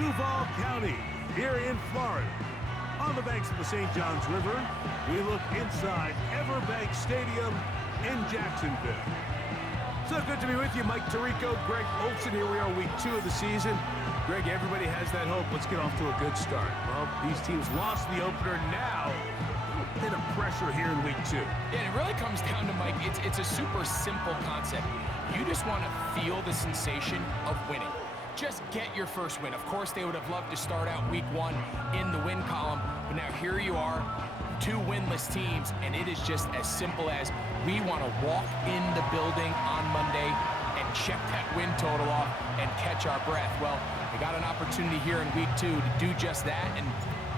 Duval County, here in Florida. On the banks of the St. Johns River, we look inside Everbank Stadium in Jacksonville. So good to be with you, Mike Tirico, Greg Olson. Here we are, week 2 of the season. Greg, everybody has that hope. Let's get off to a good start. Well, these teams lost the opener. Now, a bit of pressure here in week 2. Yeah, and it really comes down to, Mike, it's a super simple concept. You just want to feel the sensation of winning. Just get your first win. Of course, they would have loved to start out week 1 in the win column, but now here you are, 2 winless teams, and it is just as simple as we want to walk in the building on Monday and check that win total off and catch our breath. Well, we got an opportunity here in week 2 to do just that, and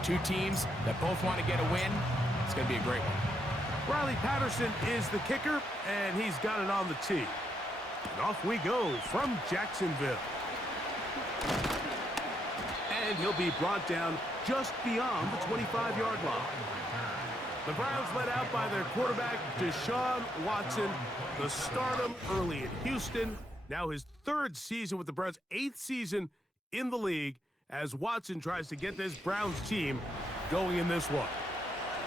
2 teams that both want to get a win. It's going to be a great one. Riley Patterson is the kicker, and he's got it on the tee. And off we go from Jacksonville. And he'll be brought down just beyond the 25-yard line. The Browns led out by their quarterback, Deshaun Watson, the stardom early in Houston. Now his 3rd season with the Browns, 8th season in the league, as Watson tries to get this Browns team going in this one.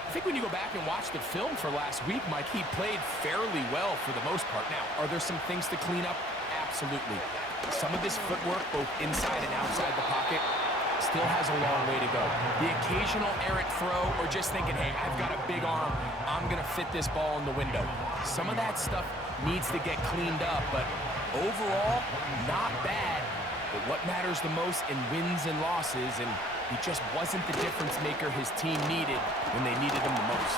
I think when you go back and watch the film for last week, Mike, he played fairly well for the most part. Now, are there some things to clean up? Absolutely. Some of his footwork, both inside and outside the pocket, still has a long way to go. The occasional errant throw or just thinking, hey, I've got a big arm, I'm going to fit this ball in the window. Some of that stuff needs to get cleaned up, but overall, not bad. But what matters the most in wins and losses, and he just wasn't the difference maker his team needed when they needed him the most.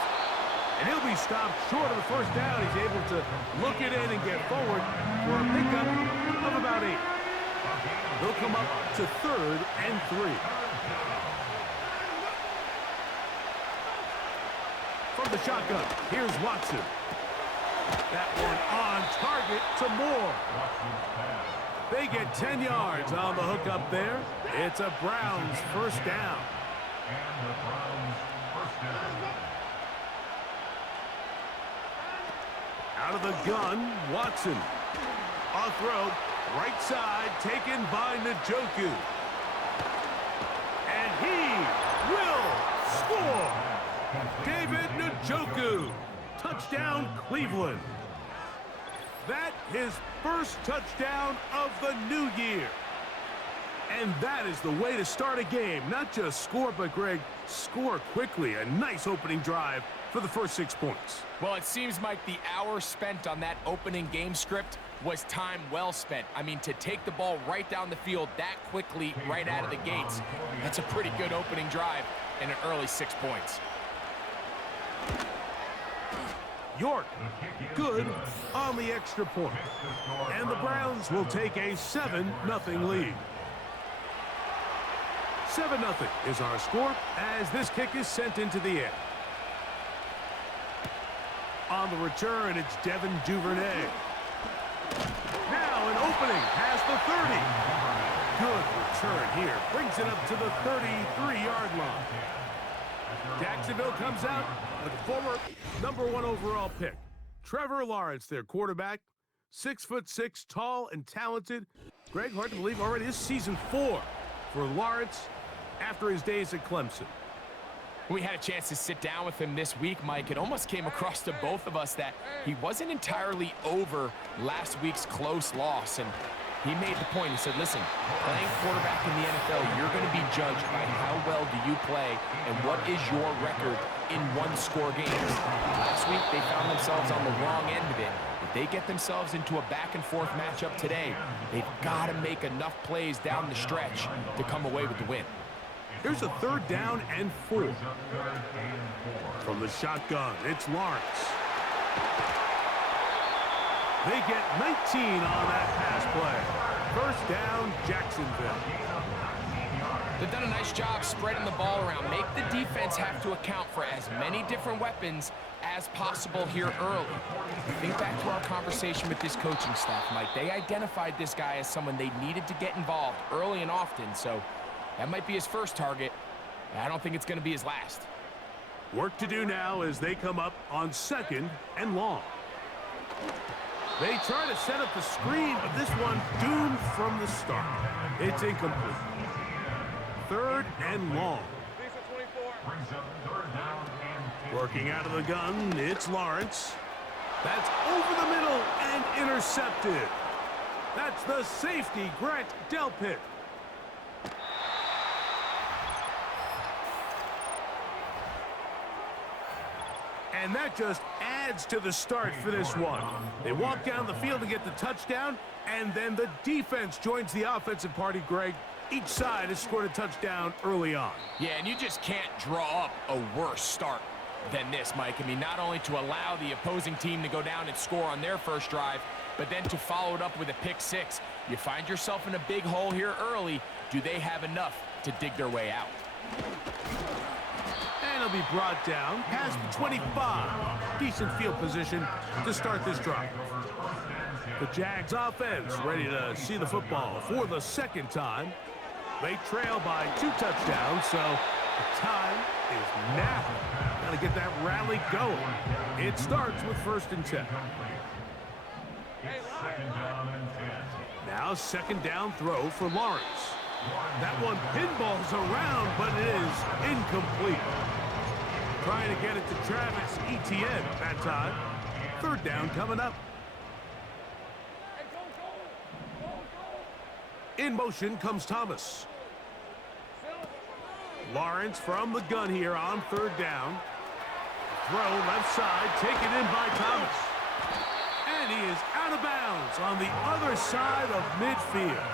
And he'll be stopped short of the first down. He's able to look it in and get forward for a pickup of about 8. They'll come up to 3rd and 3. From the shotgun, here's Watson. That one on target to Moore. They get 10 yards on the hook up there. It's a Browns first down. Out of the gun, Watson. On throw, right side, taken by Njoku. And he will score! David Njoku. Touchdown, Cleveland. That his first touchdown of the new year. And that is the way to start a game. Not just score, but, Greg, score quickly. A nice opening drive for the first 6 points. Well, it seems like the hour spent on that opening game script was time well spent. I mean, to take the ball right down the field that quickly right out of the gates, that's a pretty good opening drive and an early 6 points. York, good on the extra point. And the Browns will take a 7-0 lead. 7-0 is our score as this kick is sent into the air. On the return, it's Devin Duvernay. Now an opening past the 30. Good return here. Brings it up to the 33-yard line. Jacksonville comes out with the former #1 overall pick. Trevor Lawrence, their quarterback. 6'6", tall and talented. Greg, hard to believe already this season 4 for Lawrence after his days at Clemson. We had a chance to sit down with him this week, Mike. It almost came across to both of us that he wasn't entirely over last week's close loss. And he made the point. He said, listen, playing quarterback in the NFL, you're going to be judged by how well do you play and what is your record in one-score games. Last week, they found themselves on the wrong end of it. If they get themselves into a back-and-forth matchup today, they've got to make enough plays down the stretch to come away with the win. Here's a 3rd down and 4. From the shotgun, it's Lawrence. They get 19 on that pass play. First down, Jacksonville. They've done a nice job spreading the ball around. Make the defense have to account for as many different weapons as possible here early. Think back to our conversation with this coaching staff, Mike. They identified this guy as someone they needed to get involved early and often, so that might be his first target. I don't think it's going to be his last. Work to do now as they come up on 2nd and long. They try to set up the screen, but this one doomed from the start. It's incomplete. third and long. Working out of the gun, it's Lawrence. That's over the middle and intercepted. That's the safety, Grant Delpit. And that just adds to the start for this one. They walk down the field to get the touchdown, and then the defense joins the offensive party, Greg. Each side has scored a touchdown early on. Yeah, and you just can't draw up a worse start than this, Mike. I mean, not only to allow the opposing team to go down and score on their first drive, but then to follow it up with a pick six. You find yourself in a big hole here early. Do they have enough to dig their way out? And he'll be brought down past the 25. Decent field position to start this drive. The Jags offense ready to see the football for the second time. They trail by 2 touchdowns, so the time is now. Got to get that rally going. It starts with 1st and 10. Now 2nd down throw for Lawrence. That one pinballs around, but it is incomplete. Trying to get it to Travis Etienne that time. 3rd down coming up. In motion comes Thomas. Lawrence from the gun here on 3rd down. Throw left side, taken in by Thomas. And he is out of bounds on the other side of midfield.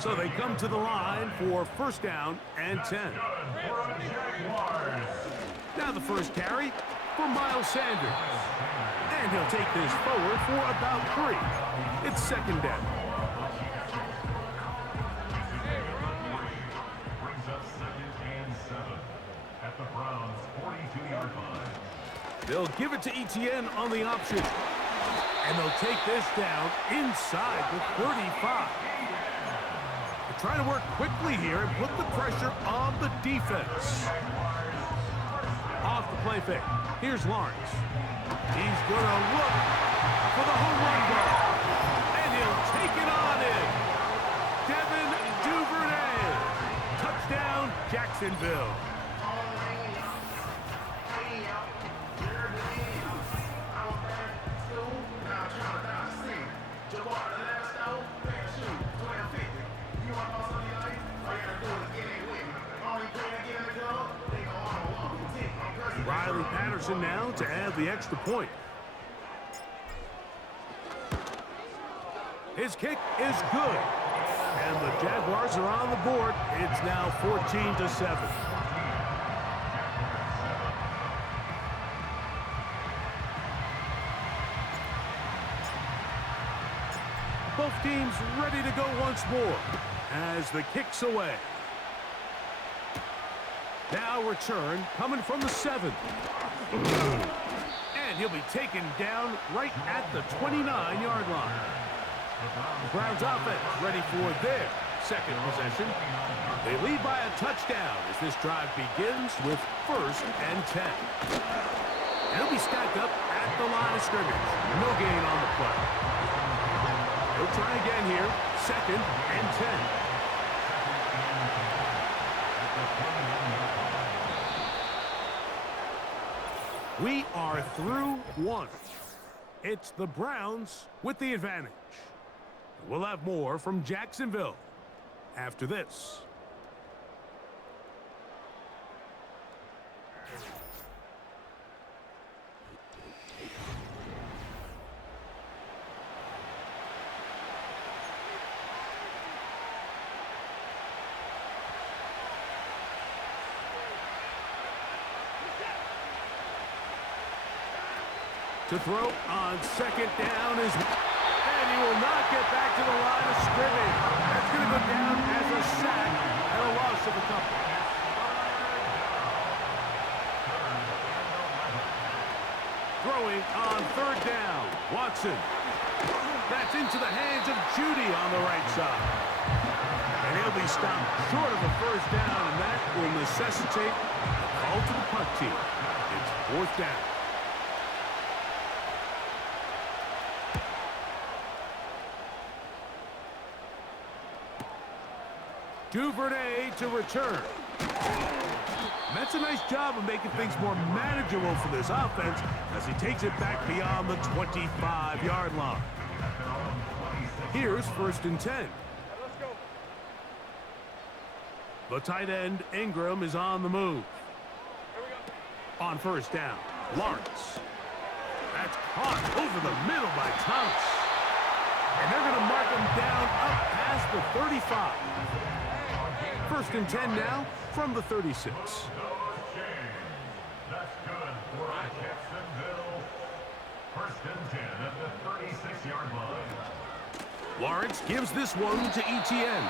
So they come to the line for 1st down and 10. Now the first carry for Miles Sanders. And he'll take this forward for about 3. It's 2nd down. They'll give it to Etienne on the option. And they'll take this down inside the 35. They're trying to work quickly here and put the pressure on the defense. Off the play fake. Here's Lawrence. He's going to look for the home run ball. And he'll take it on in. Devin Duvernay. Touchdown, Jacksonville. Riley Patterson now to add the extra point. His kick is good. And the Jaguars are on the board. It's now 14-7. Both teams ready to go once more as the kick's away. Now return coming from the 7. And he'll be taken down right at the 29-yard line. The Browns offense ready for their 2nd possession. They lead by a touchdown as this drive begins with 1st and 10. And he'll be stacked up at the line of scrimmage. No gain on the play. He'll try again here. 2nd and 10. We are through 1. It's the Browns with the advantage. We'll have more from Jacksonville after this. To throw on 2nd down is, and he will not get back to the line of scrimmage. That's going to go down as a sack and a loss of a couple. Throwing on 3rd down, Watson. That's into the hands of Judy on the right side. And he'll be stopped short of a 1st down, and that will necessitate a call to the punt team. It's 4th down. Duvernay to return. That's a nice job of making things more manageable for this offense as he takes it back beyond the 25-yard line. Here's 1st and 10. The tight end, Ingram, is on the move. On 1st down, Lawrence. That's caught over the middle by Thomas. And they're going to mark him down up past the 35. 1st and 10 now from the 36. That's good for Jacksonville. 1st and 10 at the 36-yard line. Lawrence gives this one to Etienne.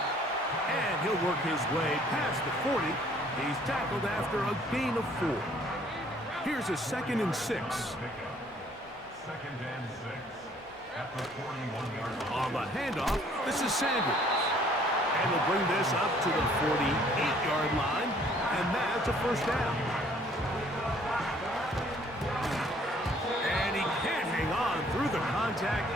And he'll work his way past the 40. He's tackled after a gain of 4. Here's a 2nd and 6. 2nd and 6 at the 41-yard line. On the handoff, this is Sanders. And they'll bring this up to the 48-yard line. And that's a 1st down. And he can't hang on through the contact.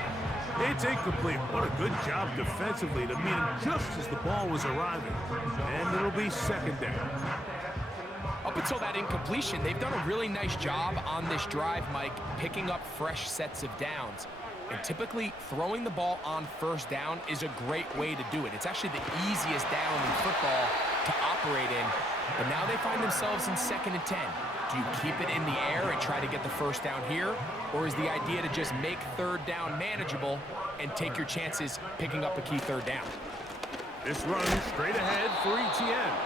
It's incomplete. What a good job defensively to meet him just as the ball was arriving. And it'll be 2nd down. Up until that incompletion, they've done a really nice job on this drive, Mike, picking up fresh sets of downs. And typically, throwing the ball on 1st down is a great way to do it. It's actually the easiest down in football to operate in. But now they find themselves in 2nd and 10. Do you keep it in the air and try to get the 1st down here? Or is the idea to just make 3rd down manageable and take your chances picking up a key 3rd down? This run straight ahead for Etienne.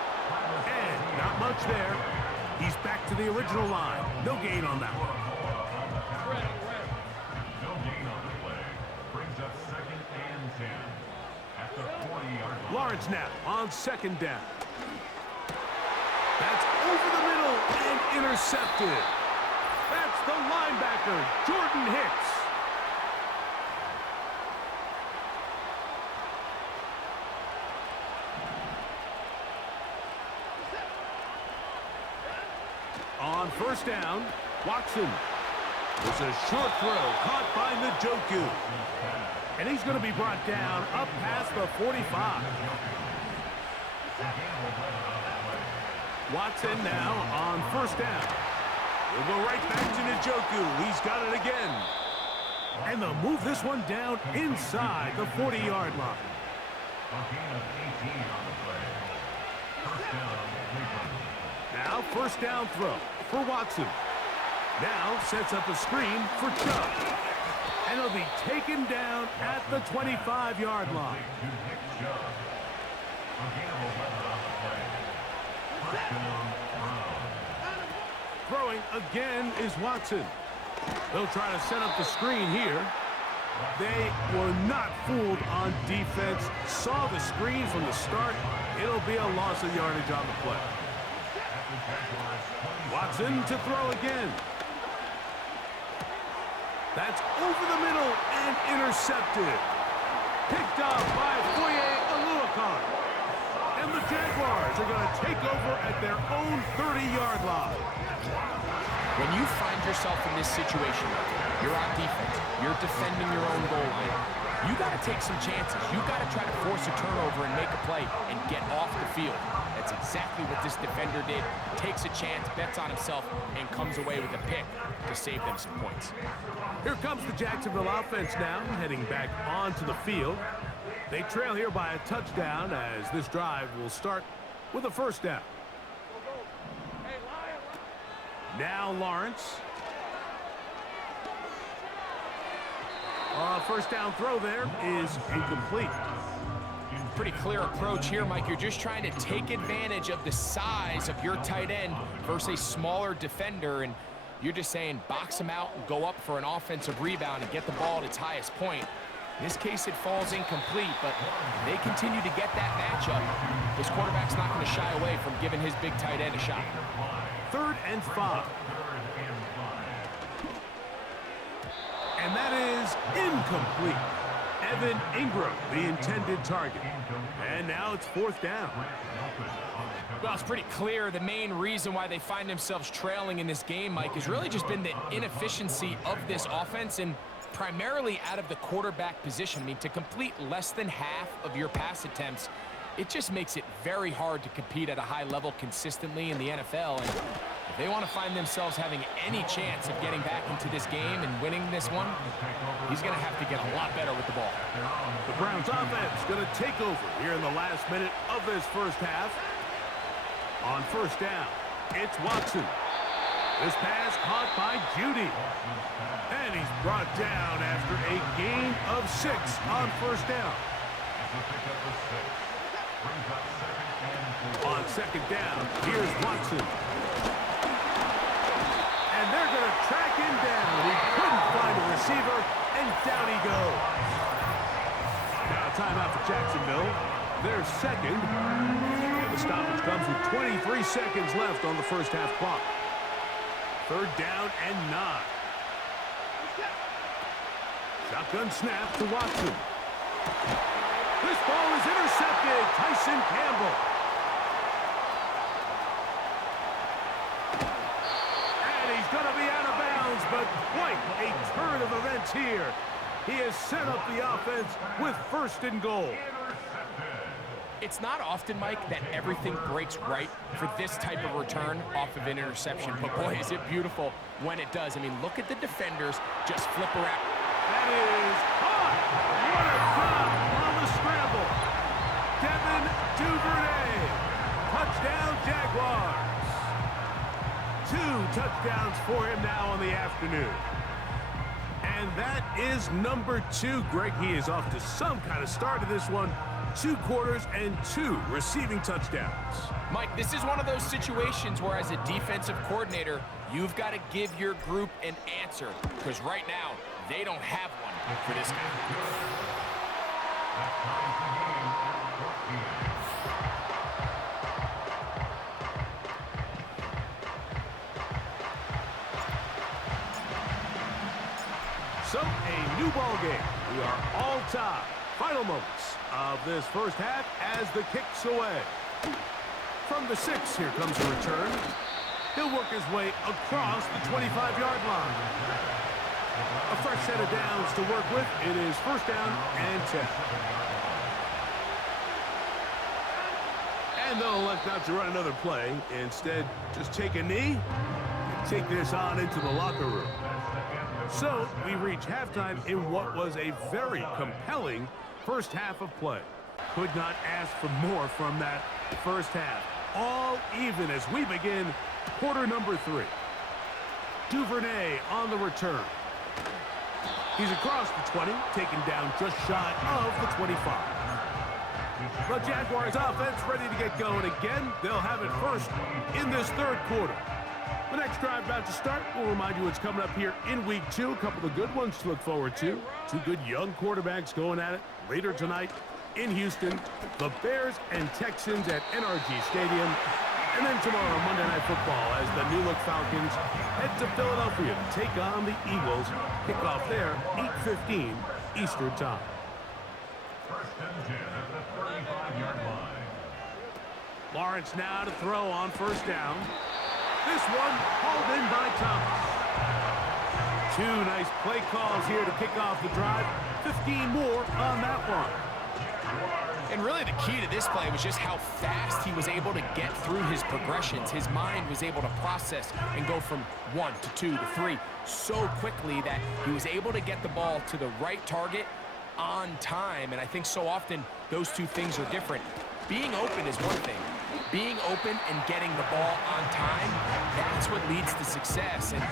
And not much there. He's back to the original line. No gain on that one. No gain on the play. Brings up 2nd and 10 at the 40-yard line. Lawrence now on 2nd down. That's over the middle and intercepted. That's the linebacker, Jordan Hicks. On 1st down, Watson. It's a short throw caught by Njoku. And he's going to be brought down up past the 45. Watson now on 1st down. We'll go right back to Njoku. He's got it again. And they'll move this one down inside the 40-yard line. A gain of 18 on the play. 1st down, Cleveland. Now 1st down throw for Watson. Now sets up a screen for Chubb. And it'll be taken down at the 25-yard line. Throwing again is Watson. They'll try to set up the screen here. They were not fooled on defense. Saw the screen from the start. It'll be a loss of yardage on the play. Watson to throw again. That's over the middle and intercepted. Picked up by Foye Oluokun. And the Jaguars are going to take over at their own 30-yard line. When you find yourself in this situation, you're on defense, you're defending your own goal line, you got to take some chances. You got to try to force a turnover and make a play and get off the field. That's exactly what this defender did. Takes a chance, bets on himself, and comes away with a pick to save them some points. Here comes the Jacksonville offense now, heading back onto the field. They trail here by a touchdown as this drive will start with a 1st down. Now Lawrence. 1st down throw there is incomplete. Pretty clear approach here, Mike. You're just trying to take advantage of the size of your tight end versus a smaller defender, and you're just saying box him out and go up for an offensive rebound and get the ball at its highest point. In this case, it falls incomplete, but they continue to get that matchup. This quarterback's not going to shy away from giving his big tight end a shot. 3rd and 5. And that is incomplete. Evan Ingram, the intended target. And now it's 4th down. Well, it's pretty clear the main reason why they find themselves trailing in this game, Mike, has really just been the inefficiency of this offense and primarily out of the quarterback position. I mean, to complete less than half of your pass attempts, It just makes it very hard to compete at a high level consistently in the NFL. And if they want to find themselves having any chance of getting back into this game and winning this one, he's going to have to get a lot better with the ball. The Browns offense going to take over here in the last minute of this first half. On first down, it's Watson. This pass caught by Judy. And he's brought down after a gain of 6 on first down. On second down, here's Watson. And they're going to track him down. He couldn't find a receiver, and down he goes. Now a timeout for Jacksonville. Their second. And the stoppage comes with 23 seconds left on the first half clock. Third down and 9. Shotgun snap to Watson. This ball is intercepted. Tyson Campbell. And he's going to be out of bounds, but quite a turn of events here. He has set up the offense with first and goal. It's not often, Mike, that everything breaks right for this type of return off of an interception. But, boy, is it beautiful when it does. I mean, look at the defenders just flip around. That is caught. What a drop on the scramble. Devin Duvernay. Touchdown, Jaguars. 2 touchdowns for him now on the afternoon. And that is number 2. Greg, he is off to some kind of start in this one. 2 quarters and 2 receiving touchdowns. Mike, this is one of those situations where as a defensive coordinator, you've got to give your group an answer. Because right now, they don't have one for this guy. So, a new ball game. We are all tied. Final moments of this first half as the kick's away. From the 6, here comes the return. He'll work his way across the 25-yard line. A fresh set of downs to work with. It is first down and 10. And they'll elect not to run another play. Instead, just take a knee and take this on into the locker room. So, we reach halftime in what was a very compelling first half of play. Could not ask for more from that first half. All even as we begin quarter number 3. Duvernay on the return. He's across the 20, taken down just shy of the 25. The Jaguars offense ready to get going again. They'll have it first in this third quarter. The next drive about to start. We'll remind you what's coming up here in week 2. A couple of good ones to look forward to. 2 good young quarterbacks going at it later tonight in Houston. The Bears and Texans at NRG Stadium. And then tomorrow, Monday Night Football, as the New Look Falcons head to Philadelphia to take on the Eagles. Kickoff there, 8:15 Eastern Time. First and 10 at the 35-yard line. Lawrence now to throw on first down. This one hauled in by Thomas. 2 nice play calls here to kick off the drive. 15 more on that one. And really the key to this play was just how fast he was able to get through his progressions. His mind was able to process and go from 1 to 2 to 3 so quickly that he was able to get the ball to the right target on time. And I think so often those 2 things are different. Being open is one thing. Being open and getting the ball on time, that's what leads to success. And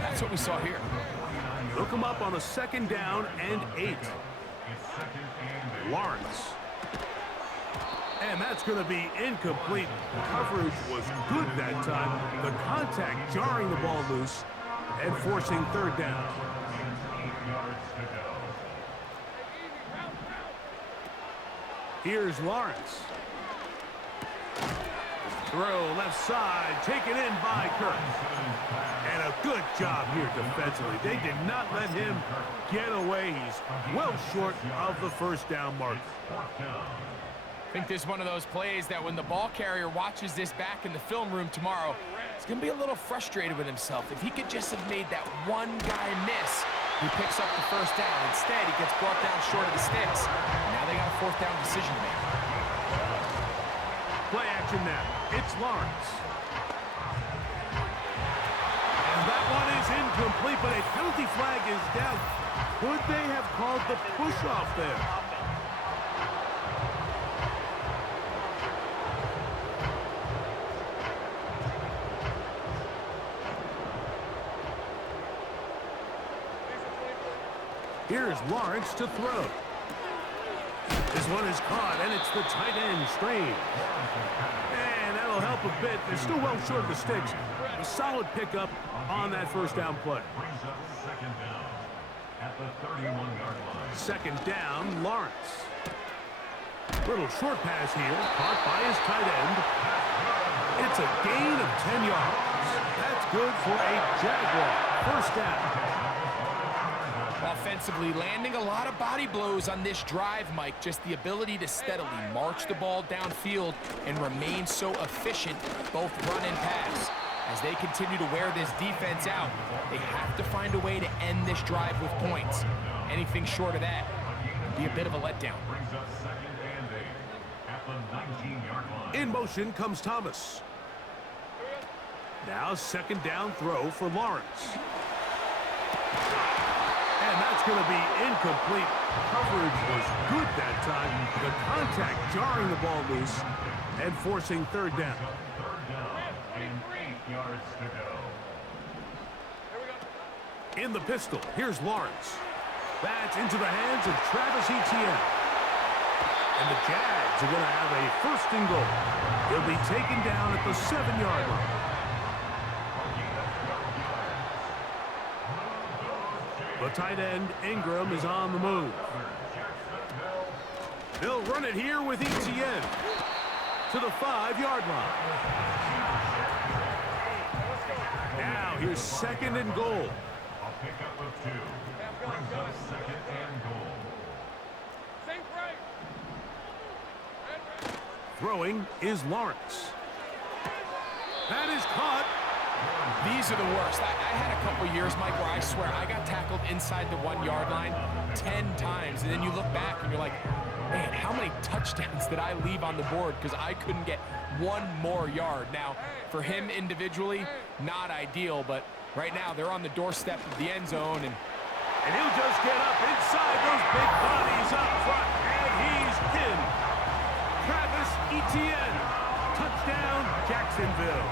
that's what we saw here. Look him up on a second down and 8. Lawrence. And that's going to be incomplete. Coverage was good that time. The contact jarring the ball loose and forcing third down. Here's Lawrence. Throw left side, taken in by Kirk. And a good job here defensively. They did not let him get away. He's well short of the first down mark. I think this is one of those plays that when the ball carrier watches this back in the film room tomorrow, he's going to be a little frustrated with himself. If he could just have made that one guy miss, he picks up the first down. Instead, he gets brought down short of the sticks. And now they got a fourth down decision to make. Play action now. It's Lawrence. And that one is incomplete, but a penalty flag is down. Could they have called the push-off there? Here's Lawrence to throw. This one is caught, and it's the tight end strain. And that'll help a bit. They're still well short of the sticks. A solid pickup on that first down play. Brings up second down at the 31-yard line. Second down, Lawrence. Little short pass here, caught by his tight end. It's a gain of 10 yards. That's good for a Jaguar. First down. Offensively, landing a lot of body blows on this drive, Mike. Just the ability to steadily march the ball downfield and remain so efficient, both run and pass. As they continue to wear this defense out, they have to find a way to end this drive with points. Anything short of that would be a bit of a letdown. Brings up second and 8 at the 19-yard line. In motion comes Thomas. Now second down throw for Lawrence. And that's going to be incomplete. Coverage was good that time. The contact jarring the ball loose and forcing third down. Third down and 8 yards to go. In the pistol, here's Lawrence. That's into the hands of Travis Etienne. And the Jags are going to have a first and goal. He'll be taken down at the 7-yard line. The tight end, Ingram, is on the move. They'll run it here with Etienne to the 5-yard line. Now here's second and goal. A pickup of 2. Brings up second and goal. Throwing is Lawrence. That is caught. These are the worst. I had a couple years, Mike, where I swear I got tackled inside the 1-yard line 10 times, and then you look back and you're like, man, how many touchdowns did I leave on the board because I couldn't get one more yard? Now, for him individually, not ideal, but right now they're on the doorstep of the end zone, and he'll just get up inside those big bodies up front, and he's in. Travis Etienne, touchdown, Jacksonville.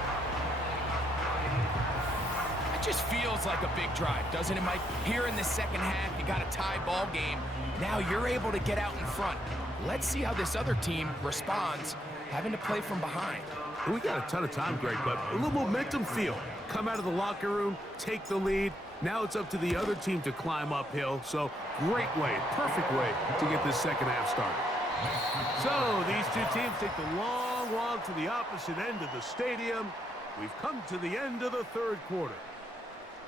just feels like a big drive, doesn't it, Mike? Here in the second half, you got a tie ball game. Now you're able to get out in front. Let's see how this other team responds, having to play from behind. We got a ton of time, Greg, but a little momentum feel. Come out of the locker room, take the lead. Now it's up to the other team to climb uphill. So great way, perfect way to get this second half started. So these two teams take the long walk to the opposite end of the stadium. We've come to the end of the third quarter.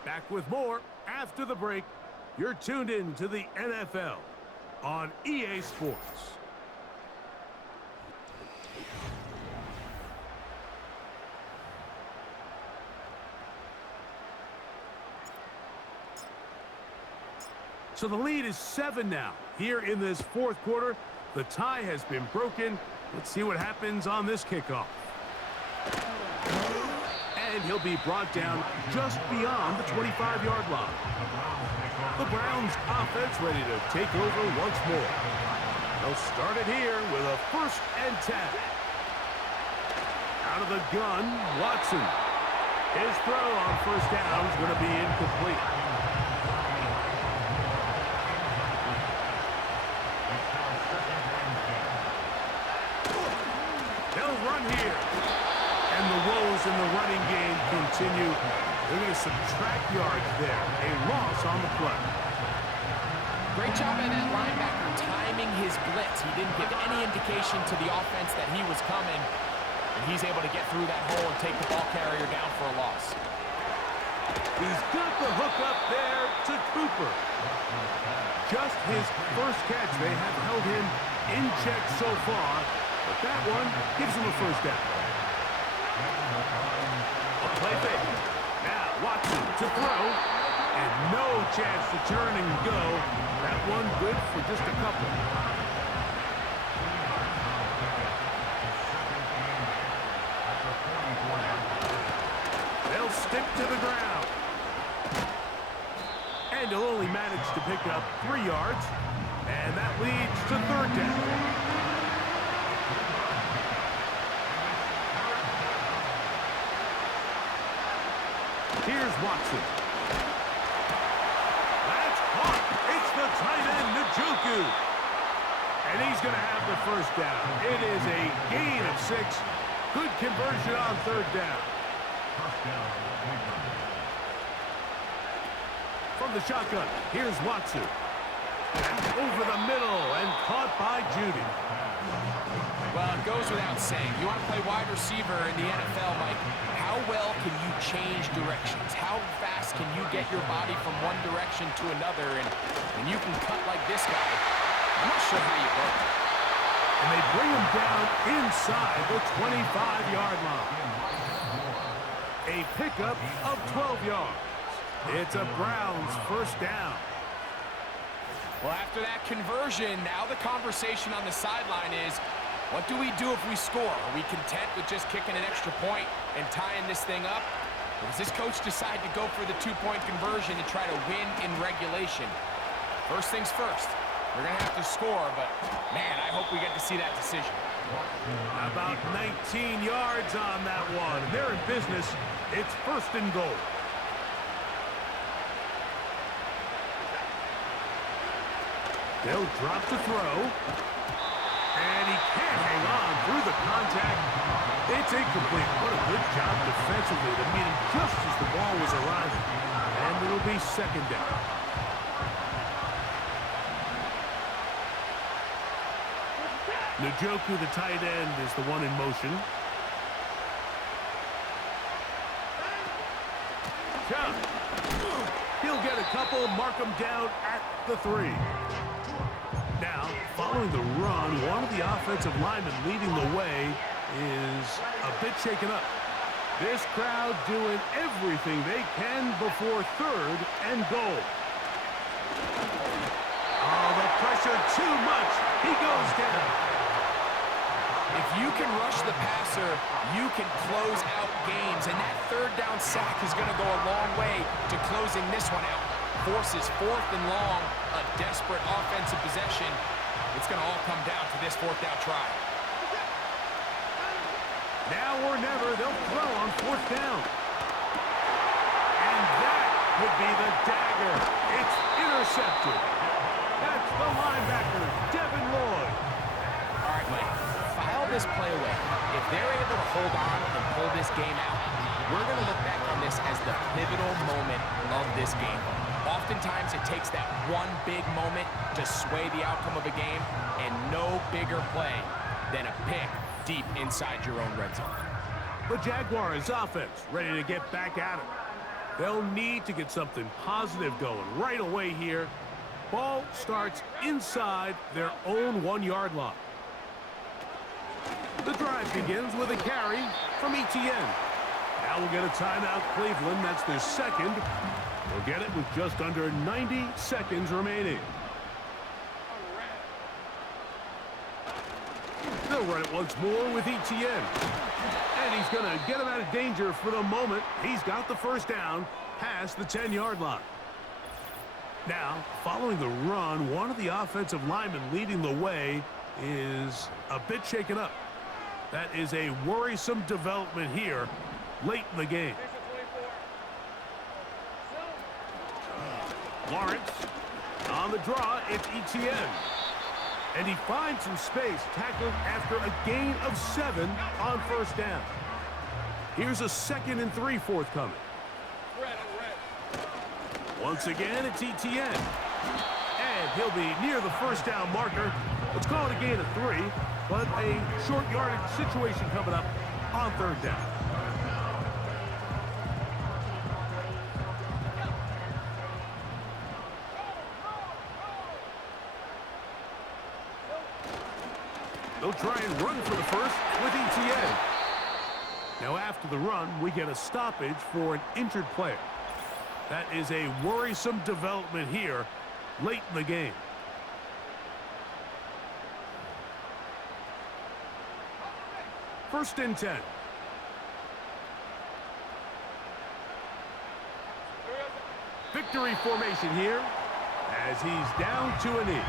Back with more after the break. You're tuned in to the NFL on EA Sports. So the lead is 7 now. Here in this fourth quarter, the tie has been broken. Let's see what happens on this kickoff. And he'll be brought down just beyond the 25-yard line. The Browns offense ready to take over once more. They'll start it here with a 1st and 10. Out of the gun, Watson. His throw on 1st down is going to be incomplete. They'll run here. And the woes in the running game continue. They're going to subtract yards there. A loss on the play. Great job by that linebacker timing his blitz. He didn't give any indication to the offense that he was coming. And he's able to get through that hole and take the ball carrier down for a loss. He's got the hook up there to Cooper. Just his first catch. They have held him in check so far. But that one gives him a 1st down. A play fake. Now Watson to throw. And no chance to turn and go. That one good for just a couple. to the ground. And he'll only manage to pick up 3 yards. And that leads to third down. Here's Watson. That's caught. It's the tight end, Njoku. And he's going to have the first down. It is a gain of 6. Good conversion on third down. From the shotgun, here's Watson. And over the middle and caught by Judy. Well, it goes without saying. You want to play wide receiver in the NFL, Mike. How well can you change directions? How fast can you get your body from one direction to another? And you can cut like this guy. I'm not sure how you go. And they bring him down inside the 25-yard line. A pickup of 12 yards. It's a Browns first down. Well, after that conversion, now the conversation on the sideline is, what do we do if we score? Are we content with just kicking an extra point and tying this thing up? Or does this coach decide to go for the 2-point conversion and try to win in regulation? First things first. We're going to have to score, but, man, I hope we get to see that decision. About 19 yards on that one. They're in business. It's first and goal. They'll drop to throw. And he can't hang on through the contact. It's incomplete. What a good job defensively to meet him just as the ball was arriving. And it'll be second down. Njoku, the tight end, is the one in motion. He'll get a couple, mark him down at the 3. Now, following the run, one of the offensive linemen leading the way is a bit shaken up. This crowd doing everything they can before third and goal. Oh, the pressure too much. He goes down. If you can rush the passer, you can close out games, and that third down sack is going to go a long way to closing this one out. Forces fourth and long, a desperate offensive possession. It's going to all come down to this fourth down try. Now or never, they'll throw on fourth down. And that would be the dagger. It's intercepted. That's the linebacker, Devin Lloyd. All right, Mike, file this play away. If they're able to hold on and pull this game out, we're going to look back on this as the pivotal moment of this game. Oftentimes, it takes that one big moment to sway the outcome of a game, and no bigger play than a pick deep inside your own red zone. The Jaguars offense ready to get back at it. They'll need to get something positive going right away here. Ball starts inside their own 1-yard line. The drive begins with a carry from Etienne. Now we'll get a timeout, Cleveland. That's their second. They'll get it with just under 90 seconds remaining. They'll run it once more with Etienne. And he's going to get him out of danger for the moment. He's got the first down past the 10-yard line. Now, following the run, one of the offensive linemen leading the way is a bit shaken up. That is a worrisome development here late in the game. Lawrence on the draw, it's Etienne. And he finds some space, tackled after a gain of 7 on first down. Here's a 2nd and 3 forthcoming. Once again, it's Etienne. And he'll be near the first down marker. Let's call it a gain of 3, but a short yardage situation coming up on third down. They'll try and run for the first with Etienne. Now after the run, we get a stoppage for an injured player. That is a worrisome development here late in the game. First and 10. victory formation here as he's down to a knee.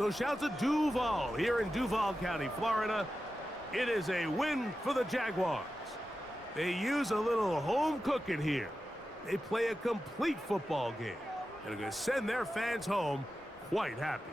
So shouts of Duval here in Duval County, Florida. It is a win for the Jaguars. They use a little home cooking here. They play a complete football game and are going to send their fans home quite happy.